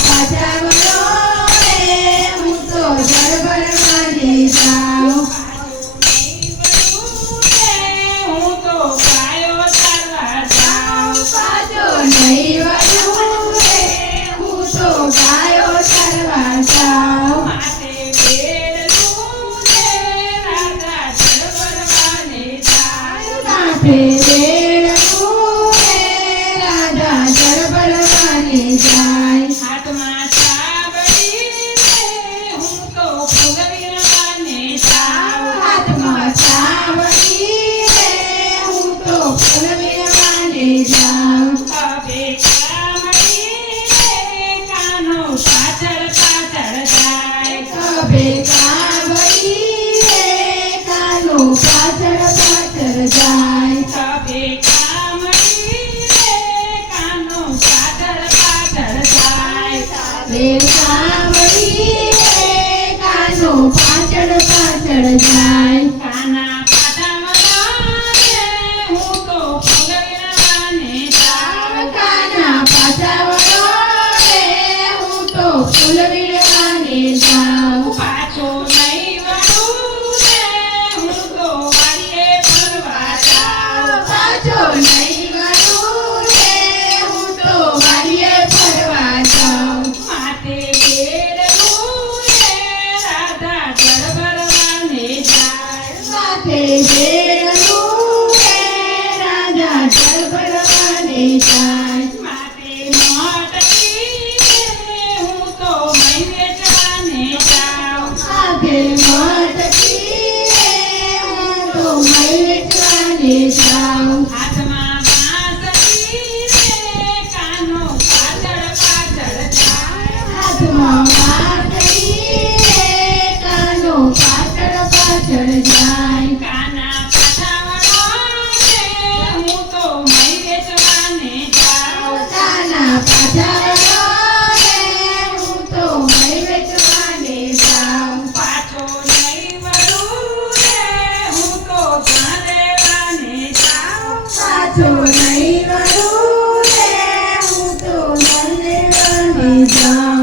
પાછા વળો રે હું તો જળ ભરવા ને જાઉં હું તો ગાયો ચારવા જાઉં પાછો નહીં વળું રે હું તો ગાયો ચારવા જાઉં માટે બેડલું રે રાજા જળ ભરવાને જાય કાંઠે બેડું રે રાજા જળ ભરવા ને જાય હાથમાં ચાવડી રે હું તો ફૂલ વીણવાને જાઉં હાથમાં ચાવડી રે હું તો ફૂલ વીણવાને જાઉં હવે કામડી રે કાનો પાછળ પાછળ જાય કભે કાવડી રે કાનો પાછળ પાછળ જાય હવે કામડી રે કાનો પાછળ પાછળ જાય રે કાવડી રે કાનો પાછળ પાછળ જાય કાના પાછામાં રે હું તો ફૂલ વીણવાને જાઉં કાના પાછા વળો રે હું તો ફૂલ વીણવાને જાઉં પાછો નહીં વળું રે હું તો વાડીએ ફરવા જાઉં પાછો નહીં વળું રે હું તો વાડીએ ફરવા જાઉં માટે બેડલું રે રાધા જળ ભરવાને જાય સાથે બેડલું રે રાજા જળ ભરવાને જાય માટે મટકી રે હું તો મહી વેચવાને જાઉં સાથે મટકી રે હું તો મય વેચવાને જાઉં હાથમાં બાંસરી રે કાનો પાછળ પાછળ જાય હાથમાં વાંસળી રે કાનો પાછળ પાછળ જાય કાના પાછાવાળો રે હું તો મહી વેચવાને જાઉં કાના પાછા વળો રે હું તો મય વેચવાને જાઉં પાછો નહીં વળું રે હું તો ધન લેવાને જાઉં પાછો નહીં વળું રે હું તો ધન લેવાને જાઉં